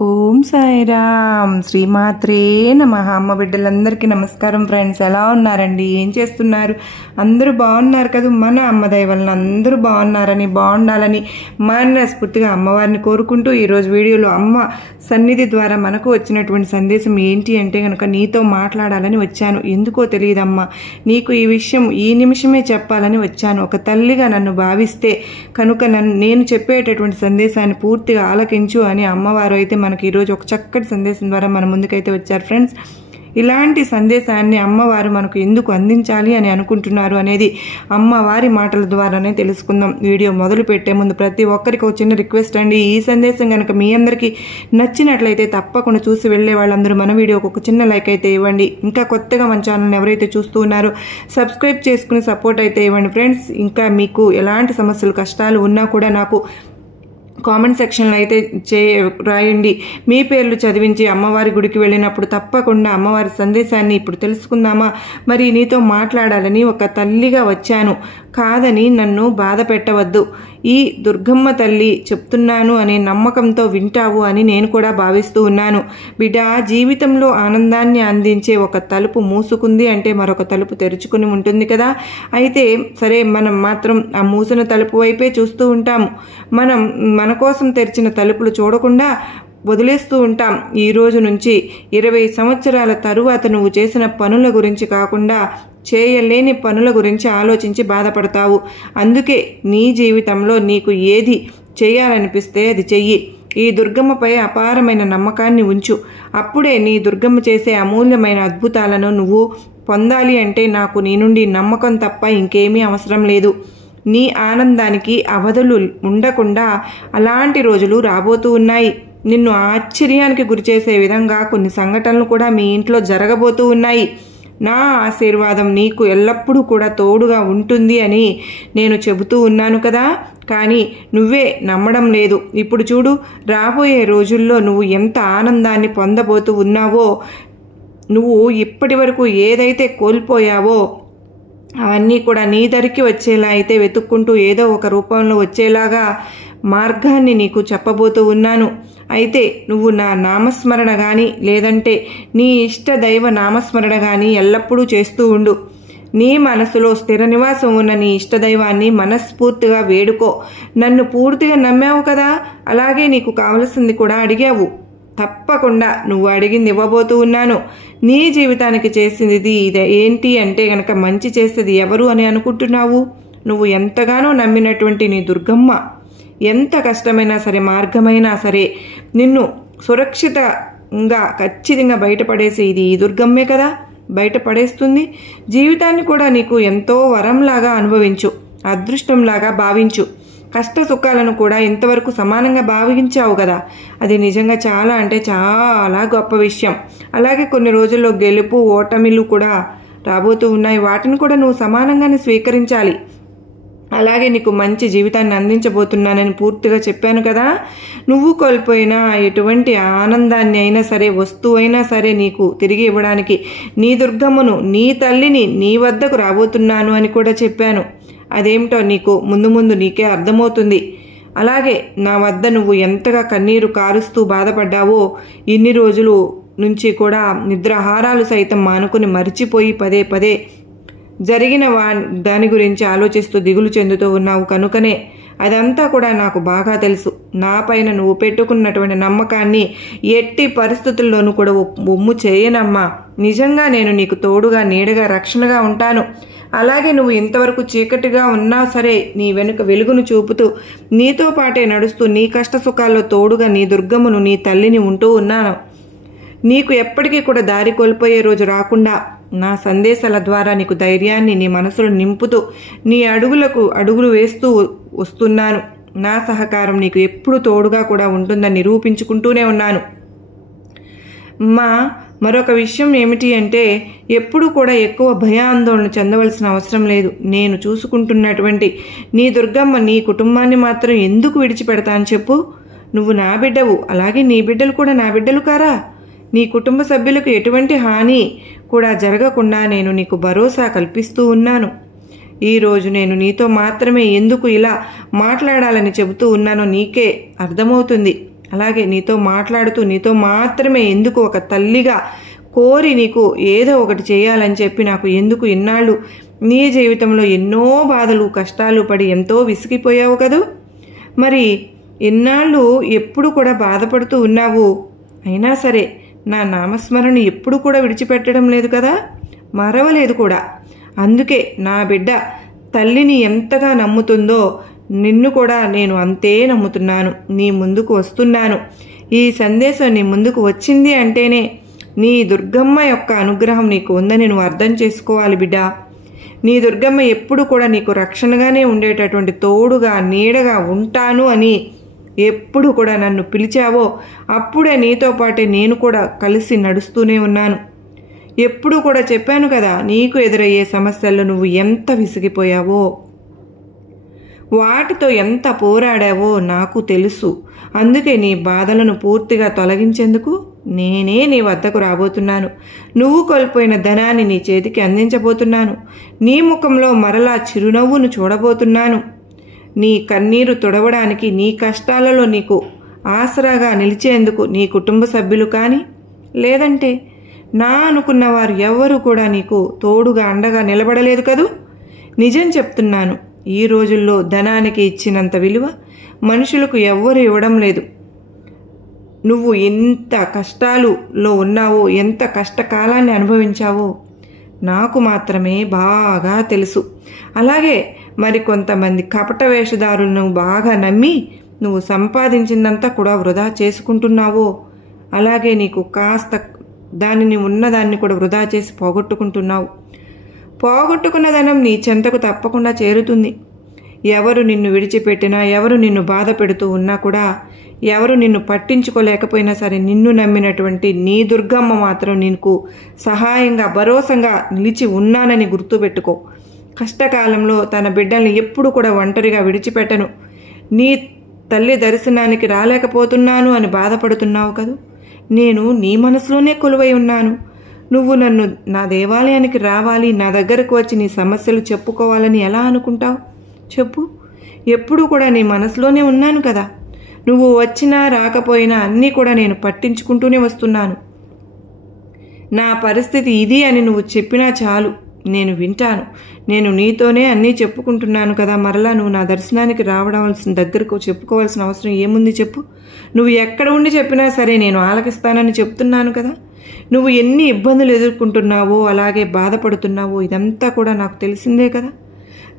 ఓం సాయిరామ్ శ్రీమాత్రే నమః. అమ్మ బిడ్డలందరికీ నమస్కారం ఫ్రెండ్స్. ఎలా ఉన్నారండి? ఏం చేస్తున్నారు? అందరూ బాగున్నారు కదా? మన అమ్మ దయ వలన అందరూ బాగున్నారని, బాగుండాలని మనస్ఫూర్తిగా అమ్మవారిని కోరుకుంటూ ఈరోజు వీడియోలో అమ్మ సన్నిధి ద్వారా మనకు వచ్చినటువంటి సందేశం ఏంటి అంటే కనుక నీతో మాట్లాడాలని వచ్చాను. ఎందుకో తెలియదమ్మా, నీకు ఈ విషయం ఈ నిమిషమే చెప్పాలని వచ్చాను. ఒక తల్లిగా నన్ను భావిస్తే కనుక నేను చెప్పేటటువంటి సందేశాన్ని పూర్తిగా ఆలకించు అని అమ్మవారు అయితే మనకి ఈరోజు ఒక చక్కటి సందేశం ద్వారా మన ముందుకైతే వచ్చారు ఫ్రెండ్స్. ఇలాంటి సందేశాన్ని అమ్మవారు మనకు ఎందుకు అందించాలి అని అనుకుంటున్నారు అనేది అమ్మవారి మాటల ద్వారానే తెలుసుకుందాం. వీడియో మొదలు పెట్టే ముందు ప్రతి ఒక్కరికి ఒక చిన్న రిక్వెస్ట్ అండి. ఈ సందేశం కనుక మీ అందరికీ నచ్చినట్లయితే తప్పకుండా చూసి వెళ్ళే వాళ్ళందరూ మన వీడియోకి ఒక చిన్న లైక్ అయితే ఇవ్వండి. ఇంకా కొత్తగా మన ఛానల్ని ఎవరైతే చూస్తూ ఉన్నారో సబ్స్క్రైబ్ చేసుకుని సపోర్ట్ అయితే ఇవ్వండి ఫ్రెండ్స్. ఇంకా మీకు ఎలాంటి సమస్యలు కష్టాలు ఉన్నా కూడా నాకు కామెంట్ సెక్షన్లో అయితే రాయండి. మీ పేర్లు చదివించి అమ్మవారి గుడికి వెళ్ళినప్పుడు తప్పకుండా అమ్మవారి సందేశాన్ని ఇప్పుడు తెలుసుకుందామా? మరి నీతో మాట్లాడాలని ఒక తల్లిగా వచ్చాను, కాదని నన్ను బాధ పెట్టవద్దు. ఈ దుర్గమ్మ తల్లి చెప్తున్నాను అనే నమ్మకంతో వింటావు అని నేను కూడా భావిస్తూ ఉన్నాను. బిడ్డ, జీవితంలో ఆనందాన్ని అందించే ఒక తలుపు మూసుకుంది అంటే మరొక తలుపు తెరుచుకుని ఉంటుంది కదా. అయితే సరే, మనం మాత్రం ఆ మూసిన తలుపు వైపే చూస్తూ ఉంటాము. మన కోసం తెరిచిన తలుపులు చూడకుండా వదిలేస్తూ ఉంటాం. ఈ రోజు నుంచి 20 సంవత్సరాల తరువాత నువ్వు చేసిన పనుల గురించి కాకుండా చేయలేని పనుల గురించి ఆలోచించి బాధపడతావు. అందుకే నీ జీవితంలో నీకు ఏది చేయాలనిపిస్తే అది చెయ్యి. ఈ దుర్గమ్మపై అపారమైన నమ్మకాన్ని ఉంచు. అప్పుడే నీ దుర్గమ్మ చేసే అమూల్యమైన అద్భుతాలను నువ్వు పొందాలి. అంటే నాకు నీ నుండి నమ్మకం తప్ప ఇంకేమీ అవసరం లేదు. నీ ఆనందానికి అవధులు ఉండకుండా అలాంటి రోజులు రాబోతూ ఉన్నాయి. నిన్ను ఆశ్చర్యానికి గురిచేసే విధంగా కొన్ని సంఘటనలు కూడా మీ ఇంట్లో జరగబోతూ ఉన్నాయి. నా ఆశీర్వాదం నీకు ఎల్లప్పుడూ కూడా తోడుగా ఉంటుంది అని నేను చెబుతూ ఉన్నాను కదా, కానీ నువ్వే నమ్మడం లేదు. ఇప్పుడు చూడు, రాబోయే రోజుల్లో నువ్వు ఎంత ఆనందాన్ని పొందబోతూ ఉన్నావో, నువ్వు ఇప్పటి వరకు ఏదైతే కోల్పోయావో అవన్నీ కూడా నీ దరికి వచ్చేలా అయితే వెతుక్కుంటూ ఏదో ఒక రూపంలో వచ్చేలాగా మార్గాన్ని నీకు చెప్పబోతూ ఉన్నాను. అయితే నువ్వు నా నామస్మరణ కానీ లేదంటే నీ ఇష్ట దైవ నామస్మరణ కానీ ఎల్లప్పుడూ చేస్తూ ఉండు. నీ మనసులో స్థిర నివాసం ఉన్న నీ ఇష్టదైవాన్ని మనస్ఫూర్తిగా వేడుకో. నన్ను పూర్తిగా నమ్మావు కదా, అలాగే నీకు కావలసింది కూడా అడిగావు. తప్పకుండా నువ్వు అడిగింది ఇవ్వబోతూ ఉన్నాను. నీ జీవితానికి చేసింది ఇదే ఏంటి అంటే గనక మంచి చేసేది ఎవరు అని అనుకుంటున్నావు? నువ్వు ఎంతగానో నమ్మినటువంటి నీ దుర్గమ్మ. ఎంత కష్టమైనా సరే, మార్గమైనా సరే నిన్ను సురక్షితంగా ఖచ్చితంగా బయటపడేసి ఇది ఈ దుర్గమ్మే కదా, బయటపడేస్తుంది. జీవితాన్ని కూడా నీకు ఎంతో వరంలాగా అనుభవించు, అదృష్టంలాగా భావించు. కష్ట సుఖాలను కూడా ఇంతవరకు సమానంగా భావించావు కదా, అది నిజంగా చాలా అంటే చాలా గొప్ప విషయం. అలాగే కొన్ని రోజుల్లో గెలుపు ఓటమిలు కూడా రాబోతూ ఉన్నాయి. వాటిని కూడా నువ్వు సమానంగానే స్వీకరించాలి. అలాగే నీకు మంచి జీవితాన్ని అందించబోతున్నానని పూర్తిగా చెప్పాను కదా. నువ్వు కోల్పోయిన ఎటువంటి ఆనందాన్ని అయినా సరే, వస్తువు అయినా సరే నీకు తిరిగి ఇవ్వడానికి నీ దుర్గమ్మను, నీ తల్లిని నీ వద్దకు రాబోతున్నాను అని కూడా చెప్పాను. అదేమిటో నీకు ముందు ముందు నీకే అర్థమవుతుంది. అలాగే నా వద్ద నువ్వు ఎంతగా కన్నీరు కారుస్తూ బాధపడ్డావో, ఇన్ని రోజులు నుంచి కూడా నిద్రాహారాలు సైతం మానుకుని మరిచిపోయి పదే పదే జరిగిన దాని గురించి ఆలోచిస్తూ దిగులు చెందుతూ ఉన్నావు. కనుకనే అదంతా కూడా నాకు బాగా తెలుసు. నా పైన నువ్వు పెట్టుకున్నటువంటి నమ్మకాన్ని ఎట్టి పరిస్థితుల్లోనూ కూడా ఒమ్ము చేయనమ్మా. నిజంగా నేను నీకు తోడుగా, నీడగా, రక్షణగా ఉంటాను. అలాగే నువ్వు ఇంతవరకు చీకటిగా ఉన్నా సరే నీ వెనుక వెలుగును చూపుతూ నీతో పాటే నడుస్తూ నీ కష్ట సుఖాల్లో తోడుగా నీ దుర్గమ్మను, నీ తల్లిని ఉంటూ ఉన్నాను. నీకు ఎప్పటికీ కూడా దారి కోల్పోయే రోజు రాకుండా నా సందేశాల ద్వారా నీకు ధైర్యాన్ని నీ మనసులో నింపుతూ నీ అడుగులకు అడుగులు వేస్తూ వస్తున్నాను. నా సహకారం నీకు ఎప్పుడు తోడుగా కూడా ఉంటుందని నిరూపించుకుంటూనే ఉన్నాను. మరొక విషయం ఏమిటి అంటే, ఎప్పుడు కూడా ఎక్కువ భయాందోళన చెందవలసిన అవసరం లేదు. నేను చూసుకుంటున్నటువంటి నీ దుర్గమ్మ నీ కుటుంబాన్ని మాత్రం ఎందుకు విడిచిపెడతాను చెప్పు? నువ్వు నా బిడ్డవు, అలాగే నీ బిడ్డలు కూడా నా బిడ్డలు కారా? నీ కుటుంబ సభ్యులకు ఎటువంటి హాని కూడా జరగకుండా నేను నీకు భరోసా కల్పిస్తూ ఉన్నాను. ఈరోజు నేను నీతో మాత్రమే ఎందుకు ఇలా మాట్లాడాలని చెబుతూ ఉన్నానో నీకే అర్థమవుతుంది. అలాగే నీతో మాట్లాడుతూ నీతో మాత్రమే ఎందుకు ఒక తల్లిగా కోరి నీకు ఏదో ఒకటి చేయాలని చెప్పి నాకు ఎందుకు ఇన్నాళ్ళు నీ జీవితంలో ఎన్నో బాధలు కష్టాలు పడి ఎంతో విసిగిపోయావు కదూ. మరి ఇన్నాళ్ళు ఎప్పుడు కూడా బాధపడుతూ ఉన్నావు, అయినా సరే నా నామస్మరణ ఎప్పుడు కూడా విడిచిపెట్టడం లేదు కదా, మరవలేదు కూడా. అందుకే నా బిడ్డ తల్లిని ఎంతగా నమ్ముతుందో నిన్ను కూడా నేను అంతే నమ్ముతున్నాను. నీ ముందుకు వస్తున్నాను. ఈ సందేశం నీ ముందుకు వచ్చింది అంటేనే నీ దుర్గమ్మ యొక్క అనుగ్రహం నీకు ఉందని నువ్వు అర్థం చేసుకోవాలి బిడ్డ. నీ దుర్గమ్మ ఎప్పుడు కూడా నీకు రక్షణగానే ఉండేటటువంటి తోడుగా నీడగా ఉంటాను అని ఎప్పుడు కూడా నన్ను పిలిచావో అప్పుడే నీతో పాటే నేను కూడా కలిసి నడుస్తూనే ఉన్నాను. ఎప్పుడు కూడా చెప్పాను కదా, నీకు ఎదురయ్యే సమస్యల్లో నువ్వు ఎంత విసిగిపోయావో, వాటితో ఎంత పోరాడావో నాకు తెలుసు. అందుకే నీ బాధలను పూర్తిగా తొలగించేందుకు నేనే నీ వద్దకు రాబోతున్నాను. నువ్వు కోల్పోయిన ధనాన్ని నీ చేతికి అందించబోతున్నాను. నీ ముఖంలో మరలా చిరునవ్వును చూడబోతున్నాను. నీ కన్నీరు తుడవడానికి, నీ కష్టాలలో నీకు ఆసరాగా నిలిచేందుకు నీ కుటుంబ సభ్యులు కానీ లేదంటే నా అనుకున్న వారు ఎవ్వరూ కూడా నీకు తోడుగా అండగా నిలబడలేదు కదూ. నిజం చెప్తున్నాను, ఈ రోజుల్లో ధనానికి ఇచ్చినంత విలువ మనుషులకు ఎవ్వరూ ఇవ్వడం లేదు. నువ్వు ఎంత కష్టాలులో ఉన్నావో, ఎంత కష్టకాలాన్ని అనుభవించావో నాకు మాత్రమే బాగా తెలుసు. అలాగే మరి కొంతమంది కపట వేషధారులను బాగా నమ్మి నువ్వు సంపాదించిందంతా కూడా వృధా చేసుకుంటున్నావో, అలాగే నీకు కాస్త దానిని ఉన్నదాన్ని కూడా వృధా చేసి పోగొట్టుకుంటున్నావు. పోగొట్టుకున్న ధనం నీ చెంతకు తప్పకుండా చేరుతుంది. ఎవరు నిన్ను విడిచిపెట్టినా, ఎవరు నిన్ను బాధ పెడుతూ ఉన్నా కూడా, ఎవరు నిన్ను పట్టించుకోలేకపోయినా సరే, నిన్ను నమ్మినటువంటి నీ దుర్గమ్మ మాత్రం నీకు సహాయంగా భరోసాగా నిలిచి ఉన్నానని గుర్తుపెట్టుకో. కష్టకాలంలో తన బిడ్డల్ని ఎప్పుడు కూడా ఒంటరిగా విడిచిపెట్టను. నీ తల్లి దర్శనానికి రాలేకపోతున్నాను అని బాధపడుతున్నావు కదూ, నేను నీ మనసులోనే కొలువై ఉన్నాను. నువ్వు నన్ను నా దేవాలయానికి రావాలి, నా దగ్గరకు వచ్చి నీ సమస్యలు చెప్పుకోవాలని ఎలా అనుకుంటావు చెప్పు. ఎప్పుడు కూడా నీ మనసులోనే ఉన్నాను కదా. నువ్వు వచ్చినా రాకపోయినా అన్నీ కూడా నేను పట్టించుకుంటూనే వస్తున్నాను. నా పరిస్థితి ఇది అని నువ్వు చెప్పినా చాలు, నేను వింటాను. నేను నీతోనే అన్నీ చెప్పుకుంటున్నాను కదా. మరలా నువ్వు నా దర్శనానికి రావడాల్సిన దగ్గరకు చెప్పుకోవాల్సిన అవసరం ఏముంది చెప్పు. నువ్వు ఎక్కడ ఉండి చెప్పినా సరే నేను ఆలకిస్తానని చెప్తున్నాను కదా. నువ్వు ఎన్ని ఇబ్బందులు ఎదుర్కొంటున్నావో, అలాగే బాధపడుతున్నావో ఇదంతా కూడా నాకు తెలిసిందే కదా.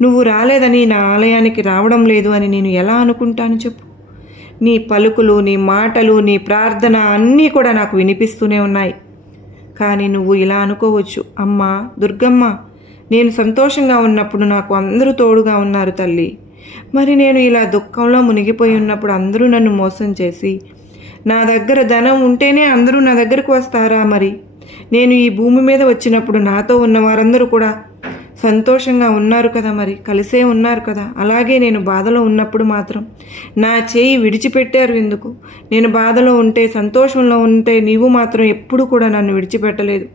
నువ్వు రాలేదని, నా ఆలయానికి రావడం లేదు అని నేను ఎలా అనుకుంటాను చెప్పు. నీ పలుకులు, నీ మాటలు, నీ ప్రార్థన అన్నీ కూడా నాకు వినిపిస్తూనే ఉన్నాయి. కానీ నువ్వు ఇలా అనుకోవచ్చు, అమ్మా దుర్గమ్మ, నేను సంతోషంగా ఉన్నప్పుడు నాకు అందరూ తోడుగా ఉన్నారు తల్లి. మరి నేను ఇలా దుఃఖంలో మునిగిపోయి ఉన్నప్పుడు అందరూ నన్ను మోసం చేసి, నా దగ్గర ధనం ఉంటేనే అందరూ నా దగ్గరకు వస్తారా? మరి నేను ఈ భూమి మీద వచ్చినప్పుడు నాతో ఉన్న వారందరూ కూడా సంతోషంగా ఉన్నారు కదా, మరి కలిసే ఉన్నారు కదా. అలాగే నేను బాధలో ఉన్నప్పుడు మాత్రం నా చేయి విడిచిపెట్టారు ఎందుకు? నేను బాధలో ఉంటే, సంతోషంలో ఉంటే నీవు మాత్రం ఎప్పుడు కూడా నన్ను విడిచిపెట్టలేదు.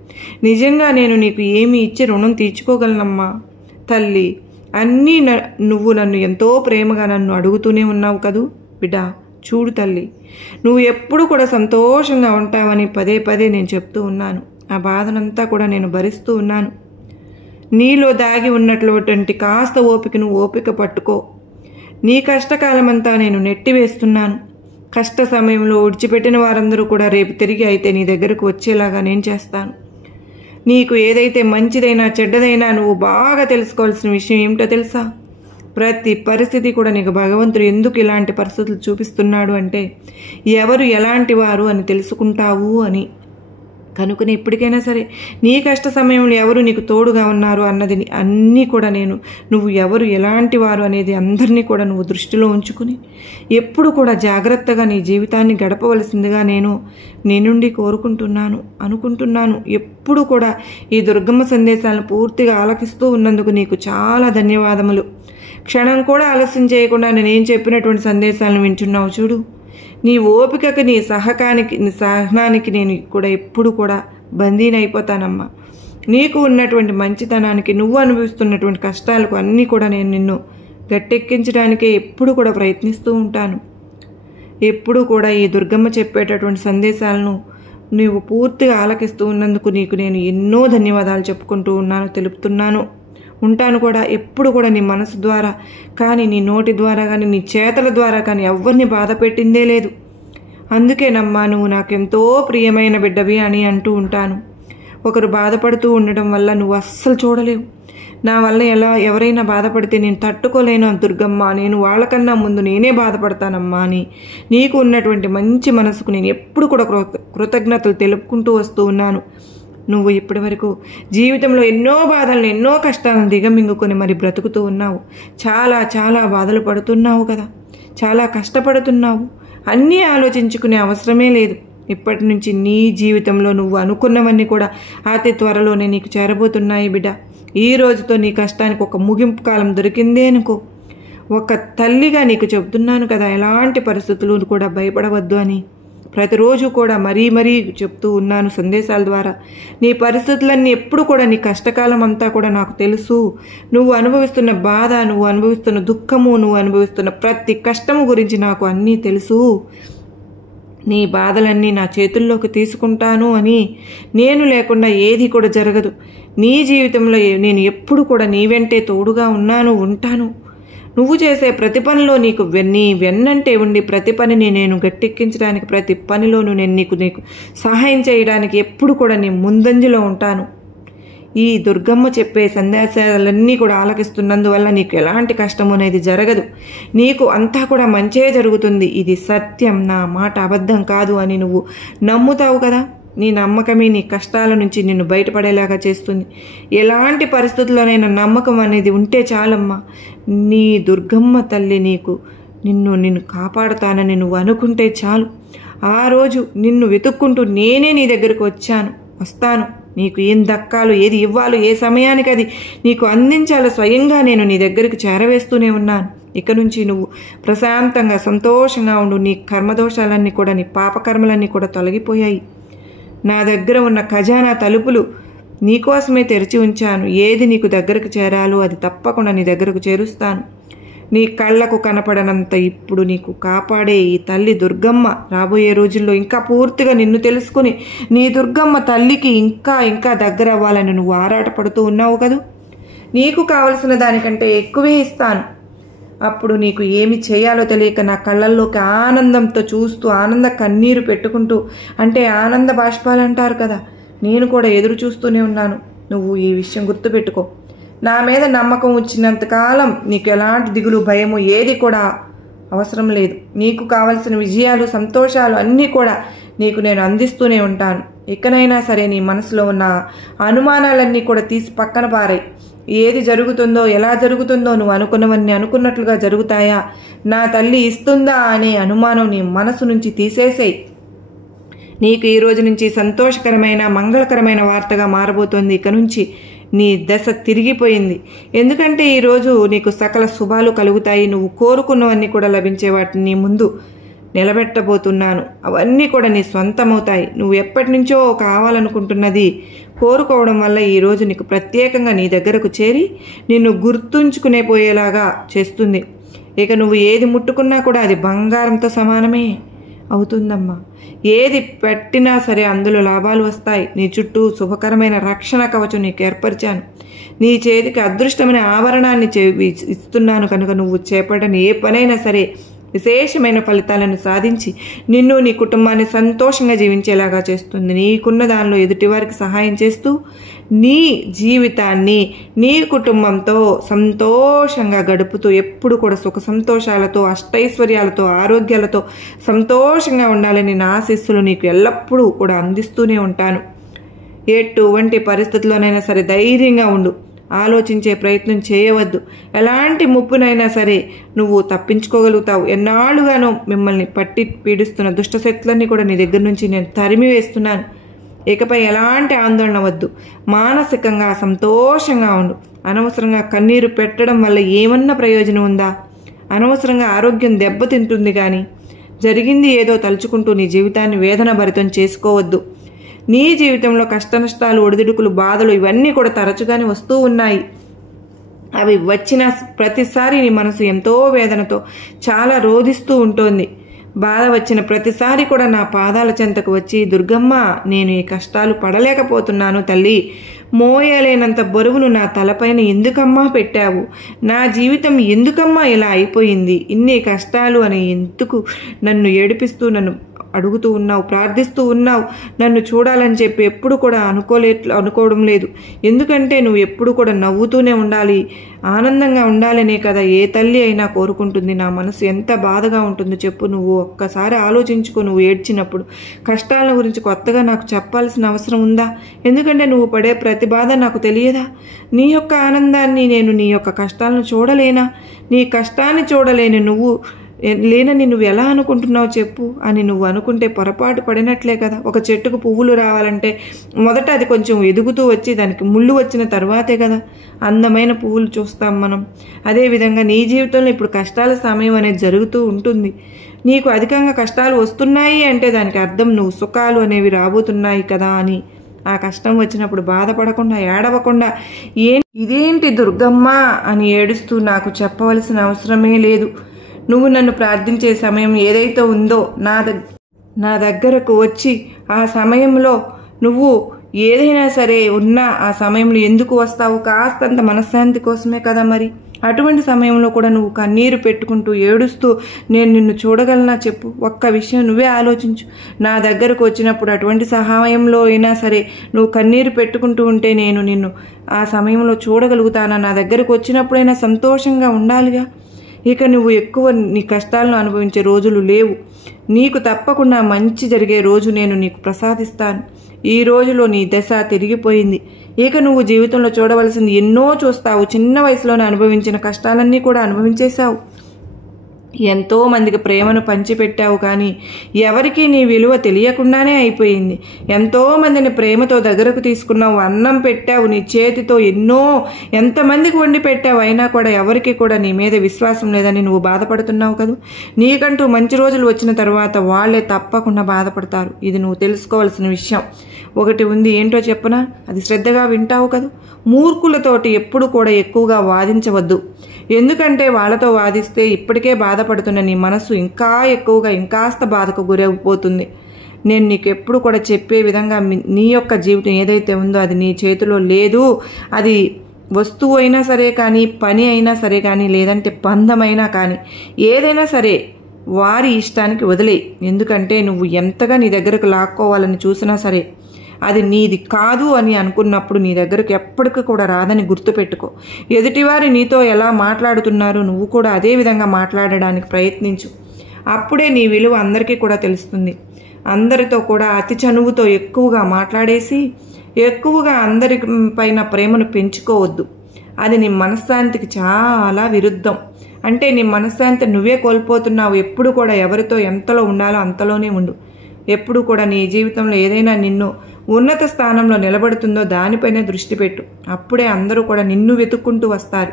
నిజంగా నేను నీకు ఏమి ఇచ్చి రుణం తీర్చుకోగలనమ్మా తల్లి. అన్నీ నువ్వు నన్ను ఎంతో ప్రేమగా నన్ను అడుగుతూనే ఉన్నావు కదూ బిడ్డ. చూడు తల్లి, నువ్వు ఎప్పుడు కూడా సంతోషంగా ఉంటావని పదే పదే నేను చెప్తూ ఉన్నాను. ఆ బాధనంతా కూడా నేను భరిస్తూ ఉన్నాను. నీలో దాగి ఉన్నటువంటి కాస్త ఓపికను ఓపిక పట్టుకో. నీ కష్టకాలమంతా నేను నెట్టివేస్తున్నాను. కష్ట సమయంలో విడిచిపెట్టిన వారందరూ కూడా రేపు తిరిగి అయితే నీ దగ్గరకు వచ్చేలాగా నేను చేస్తాను. నీకు ఏదైతే మంచిదైనా చెడ్డదైనా నువ్వు బాగా తెలుసుకోవాల్సిన విషయం ఏమిటో తెలుసా? ప్రతి పరిస్థితి కూడా నీకు భగవంతుడు ఎందుకు ఇలాంటి పరిస్థితులు చూపిస్తున్నాడు అంటే, ఎవరు ఎలాంటి వారు అని తెలుసుకుంటావు అని. కనుకనే ఇప్పటికైనా సరే నీ కష్ట సమయంలో ఎవరు నీకు తోడుగా ఉన్నారు అన్నది అన్నీ కూడా నువ్వు ఎవరు ఎలాంటి వారు అనేది అందరినీ కూడా నువ్వు దృష్టిలో ఉంచుకుని ఎప్పుడు కూడా జాగ్రత్తగా నీ జీవితాన్ని గడపవలసిందిగా నేను నీ నుండి కోరుకుంటున్నాను, అనుకుంటున్నాను. ఎప్పుడు కూడా ఈ దుర్గమ్మ సందేశాలను పూర్తిగా ఆలకిస్తూ ఉన్నందుకు నీకు చాలా ధన్యవాదములు. క్షణం కూడా ఆలస్యం చేయకుండా నేనేం చెప్పినటువంటి సందేశాలను వింటున్నావు చూడు. నీ ఓపికకి, నీ సహనానికి నేను కూడా ఎప్పుడు కూడా బందీనైపోతానమ్మా. నీకు ఉన్నటువంటి మంచితనానికి, నువ్వు అనుభవిస్తున్నటువంటి కష్టాలకు అన్నీ కూడా నేను నిన్ను గట్టెక్కించడానికే ఎప్పుడు కూడా ప్రయత్నిస్తూ ఉంటాను. ఎప్పుడూ కూడా ఈ దుర్గమ్మ చెప్పేటటువంటి సందేశాలను నీవు పూర్తిగా ఆలకిస్తూ ఉన్నందుకు నీకు నేను ఎన్నో ధన్యవాదాలు చెప్పుకుంటూ ఉన్నాను, తెలుపుతున్నాను, ఉంటాను కూడా. ఎప్పుడు కూడా నీ మనసు ద్వారా కానీ, నీ నోటి ద్వారా కానీ, నీ చేతల ద్వారా కానీ ఎవరిని బాధ పెట్టిందే లేదు. అందుకేనమ్మా నువ్వు నాకెంతో ప్రియమైన బిడ్డవి అని అంటూ ఉంటాను. ఒకరు బాధపడుతూ ఉండడం వల్ల నువ్వు అస్సలు చూడలేవు. నా వల్ల ఎవరైనా బాధపడితే నేను తట్టుకోలేను దుర్గమ్మ, నేను వాళ్ళకన్నా ముందు నేనే బాధపడతానమ్మా అని నీకు ఉన్నటువంటి మంచి మనసుకు నేను ఎప్పుడు కూడా కృతజ్ఞతలు తెలుపుకుంటూ వస్తూ ఉన్నాను. నువ్వు ఇప్పటి వరకు జీవితంలో ఎన్నో బాధలను, ఎన్నో కష్టాలను దిగమింగుకొని మరి బ్రతుకుతూ ఉన్నావు. చాలా చాలా బాధలు పడుతున్నావు కదా, చాలా కష్టపడుతున్నావు. అన్నీ ఆలోచించుకునే అవసరమే లేదు. ఇప్పటి నుంచి నీ జీవితంలో నువ్వు అనుకున్నవన్నీ కూడా అతి త్వరలోనే నీకు చేరబోతున్నాయి బిడ్డ. ఈ రోజుతో నీ కష్టానికి ఒక ముగింపు కాలం దొరికిందే అనుకో. ఒక తల్లిగా నీకు చెబుతున్నాను కదా, ఎలాంటి పరిస్థితులు కూడా భయపడవద్దు అని ప్రతిరోజు కూడా మరీ మరీ చెప్తూ ఉన్నాను సందేశాల ద్వారా. నీ పరిస్థితులన్నీ ఎప్పుడు కూడా నీ కష్టకాలం అంతా కూడా నాకు తెలుసు. నువ్వు అనుభవిస్తున్న బాధ, నువ్వు అనుభవిస్తున్న దుఃఖము, నువ్వు అనుభవిస్తున్న ప్రతి కష్టము గురించి నాకు అన్నీ తెలుసు. నీ బాధలన్నీ నా చేతుల్లోకి తీసుకుంటాను అని, నేను లేకుండా ఏది కూడా జరగదు. నీ జీవితంలో నేను ఎప్పుడు కూడా నీ వెంటే తోడుగా ఉన్నాను, ఉంటాను. నువ్వు చేసే ప్రతి పనిలో నీకు నీ వెన్నంటే ఉండి ప్రతి పనిని నేను గట్టెక్కించడానికి, ప్రతి పనిలోనూ నేను నీకు సహాయం చేయడానికి ఎప్పుడు కూడా నీ ముందంజలో ఉంటాను. ఈ దుర్గమ్మ చెప్పే సందేశాలన్నీ కూడా ఆలకిస్తున్నందువల్ల నీకు ఎలాంటి కష్టం అనేది జరగదు. నీకు అంతా కూడా మంచే జరుగుతుంది. ఇది సత్యం, నా మాట అబద్ధం కాదు అని నువ్వు నమ్ముతావు కదా. నీ నమ్మకమే నీ కష్టాల నుంచి నిన్ను బయటపడేలాగా చేస్తుంది. ఎలాంటి పరిస్థితుల్లోనైనా నమ్మకం అనేది ఉంటే చాలమ్మా. నీ దుర్గమ్మ తల్లి నిన్ను కాపాడుతానని నువ్వు అనుకుంటే చాలు. ఆ రోజు నిన్ను వెతుక్కుంటూ నేనే నీ దగ్గరకు వస్తాను. నీకు ఏం దక్కాలో, ఏది ఇవ్వాలో, ఏ సమయానికి అది నీకు అందించాలో స్వయంగా నేను నీ దగ్గరికి చేరవేస్తూనే ఉన్నాను. ఇక నుంచి నువ్వు ప్రశాంతంగా సంతోషంగా ఉండు. నీ కర్మదోషాలన్నీ కూడా, నీ పాపకర్మలన్నీ కూడా తొలగిపోయాయి. నా దగ్గర ఉన్న ఖజానా తలుపులు నీకోసమే తెరిచి ఉంచాను. ఏది నీకు దగ్గరకు చేరాలో అది తప్పకుండా నీ దగ్గరకు చేరుస్తాను. నీ కళ్ళకు కనపడనంత ఇప్పుడు నీకు కాపాడే ఈ తల్లి దుర్గమ్మ రాబోయే రోజుల్లో ఇంకా పూర్తిగా నిన్ను తెలుసుకుని నీ దుర్గమ్మ తల్లికి ఇంకా ఇంకా దగ్గర అవ్వాలని నువ్వు ఆరాటపడుతూ ఉన్నావు కదూ. నీకు కావలసిన దానికంటే ఎక్కువే ఇస్తాను. అప్పుడు నీకు ఏమి చేయాలో తెలియక నా కళ్ళల్లోకి ఆనందంతో చూస్తూ, ఆనంద కన్నీరు పెట్టుకుంటూ, అంటే ఆనంద బాష్పాలు అంటారు కదా, నేను కూడా ఎదురు చూస్తూనే ఉన్నాను. నువ్వు ఈ విషయం గుర్తుపెట్టుకో. నా మీద నమ్మకం వచ్చినంతకాలం నీకు ఎలాంటి దిగులు, భయము ఏది కూడా అవసరం లేదు. నీకు కావలసిన విజయాలు, సంతోషాలు అన్నీ కూడా నీకు నేను అందిస్తూనే ఉంటాను. ఇకనైనా సరే నీ మనసులో ఉన్న అనుమానాలన్నీ కూడా తీసి పక్కన పారాయి. ఏది జరుగుతుందో, ఎలా జరుగుతుందో, నువ్వు అనుకున్నవన్నీ అనుకున్నట్లుగా జరుగుతాయా, నా తల్లి ఇస్తుందా అనే అనుమానం నీ మనసు నుంచి తీసేసేయి. నీకు ఈ రోజు నుంచి సంతోషకరమైన, మంగళకరమైన వార్తగా మారబోతోంది. ఇక నుంచి నీ దశ తిరిగిపోయింది. ఎందుకంటే ఈరోజు నీకు సకల శుభాలు కలుగుతాయి. నువ్వు కోరుకున్నవన్నీ కూడా లభించే వాటిని నీ ముందు నిలబెట్టబోతున్నాను. అవన్నీ కూడా నీ సొంతమవుతాయి. నువ్వు ఎప్పటి నుంచో కావాలనుకుంటున్నది కోరుకోవడం వల్ల ఈరోజు నీకు ప్రత్యేకంగా నీ దగ్గరకు చేరి నిన్ను గుర్తుంచుకునే పోయేలాగా చేస్తుంది. ఇక నువ్వు ఏది ముట్టుకున్నా కూడా అది బంగారంతో సమానమే అవుతుందమ్మా. ఏది పెట్టినా సరే అందులో లాభాలు వస్తాయి. నీ చుట్టూ శుభకరమైన రక్షణ కవచం నీకు ఏర్పరిచాను. నీ చేతికి అదృష్టమైన ఆభరణాన్ని ఇస్తున్నాను కనుక నువ్వు చేపట్టని ఏ పనైనా సరే విశేషమైన ఫలితాలను సాధించి నిన్ను, నీ కుటుంబాన్ని సంతోషంగా జీవించేలాగా చేస్తుంది. నీకున్న దానిలో ఎదుటివారికి సహాయం చేస్తూ నీ జీవితాన్ని నీ కుటుంబంతో సంతోషంగా గడుపుతూ ఎప్పుడు కూడా సుఖ సంతోషాలతో, అష్టైశ్వర్యాలతో, ఆరోగ్యాలతో సంతోషంగా ఉండాలని నా ఆశీస్సులు నీకు ఎల్లప్పుడూ కూడా అందిస్తూనే ఉంటాను. ఎటువంటి పరిస్థితుల్లోనైనా సరే ధైర్యంగా ఉండు. ఆలోచించే ప్రయత్నం చేయవద్దు. ఎలాంటి ముప్పునైనా సరే నువ్వు తప్పించుకోగలుగుతావు. ఎన్నాళ్ళుగానో మిమ్మల్ని పట్టి పీడిస్తున్న దుష్టశక్తులన్నీ కూడా నీ దగ్గర నుంచి నేను తరిమి వేస్తున్నాను. ఇకపై ఎలాంటి ఆందోళన వద్దు. మానసికంగా సంతోషంగా ఉండు. అనవసరంగా కన్నీరు పెట్టడం వల్ల ఏమన్నా ప్రయోజనం ఉందా? అనవసరంగా ఆరోగ్యం దెబ్బతింటుంది. కానీ జరిగింది ఏదో తలుచుకుంటూ నీ జీవితాన్ని వేదన భరితం చేసుకోవద్దు. నీ జీవితంలో కష్టనష్టాలు, ఒడిదుడుకులు, బాధలు ఇవన్నీ కూడా తరచుగానే వస్తూ ఉన్నాయి. అవి వచ్చిన ప్రతిసారి నీ మనసు ఎంతో వేదనతో చాలా రోధిస్తూ ఉంటుంది. బాధ వచ్చిన ప్రతిసారి కూడా నా పాదాల చెంతకు వచ్చి, దుర్గమ్మ నేను ఈ కష్టాలు పడలేకపోతున్నాను తల్లి, మోయలేనంత బరువును నా తలపైన ఎందుకమ్మా పెట్టావు, నా జీవితం ఎందుకమ్మా ఇలా అయిపోయింది, ఇన్ని కష్టాలు అని ఎందుకు నన్ను ఏడిపిస్తూ నన్ను అడుగుతూ ఉన్నావు, ప్రార్థిస్తూ ఉన్నావు, నన్ను చూడాలని చెప్పి ఎప్పుడు కూడా అనుకోవడం లేదు. ఎందుకంటే నువ్వు ఎప్పుడు కూడా నవ్వుతూనే ఉండాలి, ఆనందంగా ఉండాలనే కదా ఏ తల్లి అయినా కోరుకుంటుంది. నా మనసు ఎంత బాధగా ఉంటుందో చెప్పు. నువ్వు ఒక్కసారి ఆలోచించుకో. నువ్వు ఏడ్చినప్పుడు కష్టాల గురించి కొత్తగా నాకు చెప్పాల్సిన అవసరం ఉందా? ఎందుకంటే నువ్వు పడే ప్రతి బాధ నాకు తెలియదా? నీ యొక్క ఆనందాన్ని నేను నీ యొక్క కష్టాలను చూడలేనా? నీ కష్టాన్ని చూడలేని నువ్వు లేనని నువ్వు ఎలా అనుకుంటున్నావు చెప్పు అని నువ్వు అనుకుంటే పొరపాటు పడినట్లే కదా. ఒక చెట్టుకు పువ్వులు రావాలంటే మొదట అది కొంచెం ఎదుగుతూ వచ్చి దానికి ముళ్ళు వచ్చిన తర్వాతే కదా అందమైన పువ్వులు చూస్తాం మనం. అదేవిధంగా నీ జీవితంలో ఇప్పుడు కష్టాల సమయం అనేది జరుగుతూ ఉంటుంది. నీకు అధికంగా కష్టాలు వస్తున్నాయి అంటే దానికి అర్థం నువ్వు సుఖాలు అనేవి రాబోతున్నాయి కదా అని. ఆ కష్టం వచ్చినప్పుడు బాధపడకుండా, ఏడవకుండా ఇదేంటి దుర్గమ్మ అని ఏడుస్తూ నాకు చెప్పవలసిన అవసరమే లేదు. నువ్వు నన్ను ప్రార్థించే సమయం ఏదైతే ఉందో నా దగ్గరకు వచ్చి ఆ సమయంలో నువ్వు ఏదైనా సరే ఉన్నా ఆ సమయంలో ఎందుకు వస్తావు? కాస్తంత మనశ్శాంతి కోసమే కదా. మరి అటువంటి సమయంలో కూడా నువ్వు కన్నీరు పెట్టుకుంటూ ఏడుస్తూ నేను నిన్ను చూడగలనా చెప్పు? ఒక్క విషయం నువ్వే ఆలోచించు. నా దగ్గరకు వచ్చినప్పుడు అటువంటి సహాయంలో అయినా సరే నువ్వు కన్నీరు పెట్టుకుంటూ ఉంటే నేను నిన్ను ఆ సమయంలో చూడగలుగుతానా? నా దగ్గరకు వచ్చినప్పుడైనా సంతోషంగా ఉండాలిగా. ఇక నువ్వు ఎక్కువ నీ కష్టాలను అనుభవించే రోజులు లేవు. నీకు తప్పకుండా మంచి జరిగే రోజు నేను నీకు ప్రసాదిస్తాను. ఈ రోజులో నీ దశ తిరిగిపోయింది. ఇక నువ్వు జీవితంలో చూడవలసింది ఎన్నో చూస్తావు. చిన్న వయసులోనే అనుభవించిన కష్టాలన్నీ కూడా అనుభవించేశావు. ఎంతో మందికి ప్రేమను పంచిపెట్టావు, కానీ ఎవరికీ నీ విలువ తెలియకుండానే అయిపోయింది. ఎంతో మందిని ప్రేమతో దగ్గరకు తీసుకున్నావు, అన్నం పెట్టావు నీ చేతితో, ఎంతమందికి వండి పెట్టావు. అయినా కూడా ఎవరికి కూడా నీ మీద విశ్వాసం లేదని నువ్వు బాధపడుతున్నావు కదా. నీకంటూ మంచి రోజులు వచ్చిన తర్వాత వాళ్ళే తప్పకుండా బాధపడతారు. ఇది నువ్వు తెలుసుకోవాల్సిన విషయం ఒకటి ఉంది. ఏంటో చెప్పనా? అది శ్రద్ధగా వింటావు కదా. మూర్ఖులతోటి ఎప్పుడు కూడా ఎక్కువగా వాదించవద్దు. ఎందుకంటే వాళ్ళతో వాదిస్తే ఇప్పటికే బాధపడుతున్న నీ మనసు ఇంకా ఎక్కువగా ఇంకాస్త బాధకు గురైపోతుంది. నేను నీకు ఎప్పుడు కూడా చెప్పే విధంగా నీ యొక్క జీవితం ఏదైతే ఉందో అది నీ చేతిలో లేదు. అది వస్తువు అయినా సరే కానీ, పని అయినా సరే కానీ, లేదంటే బంధమైనా కానీ, ఏదైనా సరే వారి ఇష్టానికి వదిలేయి. ఎందుకంటే నువ్వు ఎంతగా నీ దగ్గరకు లాక్కోవాలని చూసినా సరే అది నీది కాదు అని అనుకున్నప్పుడు నీ దగ్గరకు ఎప్పటికీ కూడా రాదని గుర్తుపెట్టుకో. ఎదుటివారి నీతో ఎలా మాట్లాడుతున్నారో నువ్వు కూడా అదే విధంగా మాట్లాడడానికి ప్రయత్నించు. అప్పుడే నీ విలువ అందరికీ కూడా తెలుస్తుంది. అందరితో కూడా అతి చనువుతో ఎక్కువగా మాట్లాడేసి ఎక్కువగా అందరి పైన ప్రేమను పెంచుకోవద్దు. అది నీ మనశ్శాంతికి చాలా విరుద్ధం. అంటే నీ మనశ్శాంతి నువ్వే కోల్పోతున్నావు. ఎప్పుడు కూడా ఎవరితో ఎంతలో ఉండాలో అంతలోనే ఉండు. ఎప్పుడు కూడా నీ జీవితంలో ఏదైనా నిన్ను ఉన్నత స్థానంలో నిలబడుతుందో దానిపైనే దృష్టి పెట్టు. అప్పుడే అందరూ కూడా నిన్ను వెతుక్కుంటూ వస్తారు.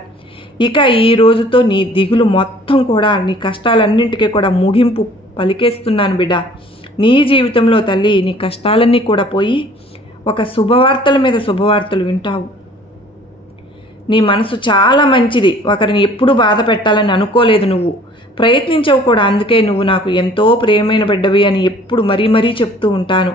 ఇక ఈ రోజుతో నీ దిగులు మొత్తం కూడా, నీ కష్టాలన్నింటికీ కూడా ముగింపు పలికేస్తున్నాను బిడ్డ. నీ జీవితంలో తల్లి నీ కష్టాలన్నీ కూడా పోయి ఒక శుభవార్తల మీద శుభవార్తలు వింటావు. నీ మనసు చాలా మంచిది. ఒకరిని ఎప్పుడు బాధ పెట్టాలని అనుకోలేదు, నువ్వు ప్రయత్నించవు కూడా. అందుకే నువ్వు నాకు ఎంతో ప్రియమైన బిడ్డవి అని ఎప్పుడు మరీ మరీ చెప్తూ ఉంటాను.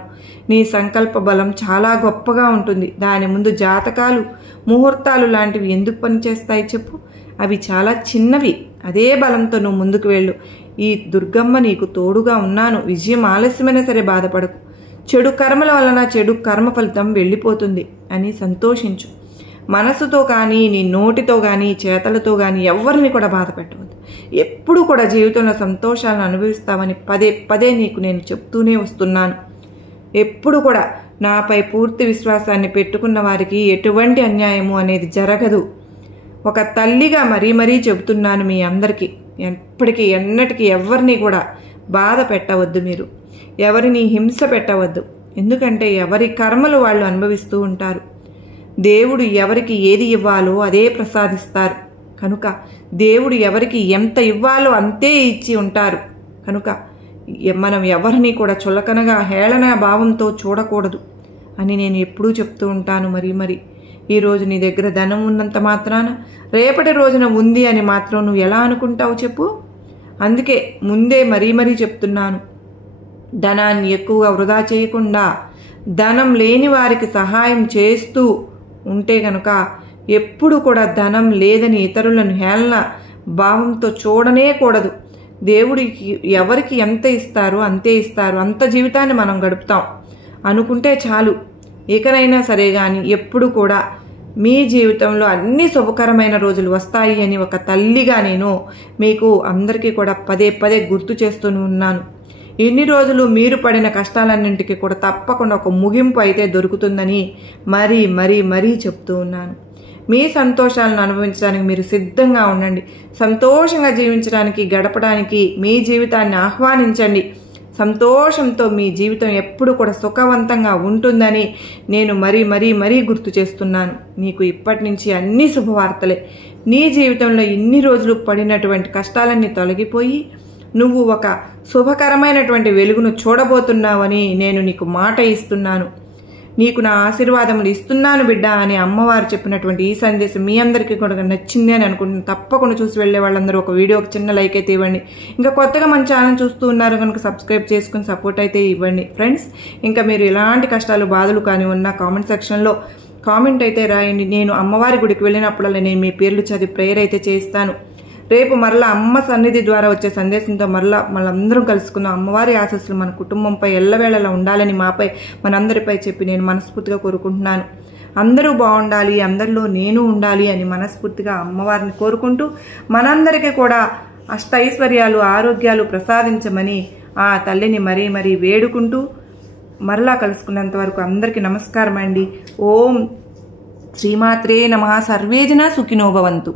నీ సంకల్ప బలం చాలా గొప్పగా ఉంటుంది. దాని ముందు జాతకాలు, ముహూర్తాలు లాంటివి ఎందుకు పనిచేస్తాయి చెప్పు? అవి చాలా చిన్నవి. అదే బలంతో నువ్వు ముందుకు వెళ్ళు. ఈ దుర్గమ్మ నీకు తోడుగా ఉన్నాను. విజయం ఆలస్యమైనా సరే బాధపడకు. చెడు కర్మల వలన చెడు కర్మ ఫలితం వెళ్ళిపోతుంది అని సంతోషించు. మనసుతో కానీ, నీ నోటితో కానీ, చేతలతో కానీ ఎవరిని కూడా బాధ పెట్టవద్దు. ఎప్పుడు కూడా జీవితంలో సంతోషాలను అనుభవిస్తామని పదే పదే నీకు నేను చెప్తూనే వస్తున్నాను. ఎప్పుడు కూడా నాపై పూర్తి విశ్వాసాన్ని పెట్టుకున్న వారికి ఎటువంటి అన్యాయము అనేది జరగదు. ఒక తల్లిగా మరీ మరీ చెబుతున్నాను మీ అందరికీ. ఎప్పటికీ ఎన్నటికీ ఎవరిని కూడా బాధ పెట్టవద్దు. మీరు ఎవరిని హింస పెట్టవద్దు. ఎందుకంటే ఎవరి కర్మలు వాళ్ళు అనుభవిస్తూ ఉంటారు. దేవుడు ఎవరికి ఏది ఇవ్వాలో అదే ప్రసాదిస్తారు. కనుక దేవుడు ఎవరికి ఎంత ఇవ్వాలో అంతే ఇచ్చి ఉంటారు. కనుక మనం ఎవరిని కూడా చులకనగా, హేళన భావంతో చూడకూడదు అని నేను ఎప్పుడూ చెప్తూ ఉంటాను. మరి ఈరోజు నీ దగ్గర ధనం ఉన్నంత మాత్రాన రేపటి రోజున ఉంది అని మాత్రం నువ్వు ఎలా అనుకుంటావు చెప్పు? అందుకే ముందే మరీ చెప్తున్నాను, ధనాన్ని ఎక్కువగా వృధా చేయకుండా ధనం లేని వారికి సహాయం చేస్తూ ఉంటే కనుక ఎప్పుడు కూడా ధనం లేదని ఇతరులను హేళన భావంతో చూడనే కూడదు. దేవుడికి ఎవరికి ఎంత ఇస్తారో అంతే ఇస్తారు, అంత జీవితాన్ని మనం గడుపుతాం అనుకుంటే చాలు. ఇకనైనా సరే కానీ ఎప్పుడు కూడా మీ జీవితంలో అన్ని శుభకరమైన రోజులు వస్తాయి అని ఒక తల్లిగా నేను మీకు అందరికీ కూడా పదే గుర్తు చేస్తూనే ఉన్నాను. ఇన్ని రోజులు మీరు పడిన కష్టాలన్నింటికి కూడా తప్పకుండా ఒక ముగింపు అయితే దొరుకుతుందని మరీ చెప్తూ ఉన్నాను. మీ సంతోషాలను అనుభవించడానికి మీరు సిద్ధంగా ఉండండి. సంతోషంగా జీవించడానికి, గడపడానికి మీ జీవితాన్ని ఆహ్వానించండి. సంతోషంతో మీ జీవితం ఎప్పుడు కూడా సుఖవంతంగా ఉంటుందని నేను మరీ గుర్తు చేస్తున్నాను. నీకు ఇప్పటి నుంచి అన్ని శుభవార్తలే. నీ జీవితంలో ఇన్ని రోజులు పడినటువంటి కష్టాలన్నీ తొలగిపోయి నువ్వు ఒక శుభకరమైనటువంటి వెలుగును చూడబోతున్నావని నేను నీకు మాట ఇస్తున్నాను. నీకు నా ఆశీర్వాదములు ఇస్తున్నాను బిడ్డ అని అమ్మవారు చెప్పినటువంటి ఈ సందేశం మీ అందరికీ కూడా నచ్చింది అని అనుకుంటున్నాను. తప్పకుండా చూసి వెళ్ళే వాళ్ళందరూ ఒక వీడియోకి చిన్న లైక్ అయితే ఇవ్వండి. ఇంకా కొత్తగా మన ఛానల్ చూస్తూ ఉన్నారు కనుక సబ్స్క్రైబ్ చేసుకుని సపోర్ట్ అయితే ఇవ్వండి ఫ్రెండ్స్. ఇంకా మీరు ఎలాంటి కష్టాలు బాధలు కానీ ఉన్నా కామెంట్ సెక్షన్లో కామెంట్ అయితే రాయండి. నేను అమ్మవారి గుడికి వెళ్ళినప్పుడల్లా నేను మీ పేర్లు చదివి ప్రేయర్ అయితే చేస్తాను. రేపు మరలా అమ్మ సన్నిధి ద్వారా వచ్చే సందేశంతో మనందరం కలుసుకుందాం. అమ్మవారి ఆశీస్సులు మన కుటుంబంపై ఎల్లవేళలా ఉండాలని మాపై మనందరిపై చెప్పి నేను మనస్ఫూర్తిగా కోరుకుంటున్నాను. అందరూ బాగుండాలి, అందరిలో నేను ఉండాలి అని మనస్ఫూర్తిగా అమ్మవారిని కోరుకుంటూ మనందరికీ కూడా అష్టైశ్వర్యాలు ఆరోగ్యాలు ప్రసాదించమని ఆ తల్లిని మరీ వేడుకుంటూ మరలా కలుసుకున్నంత వరకు అందరికీ నమస్కారం అండి. ఓం శ్రీమాత్రే నమః. సర్వేజన సుఖినో భవంతు.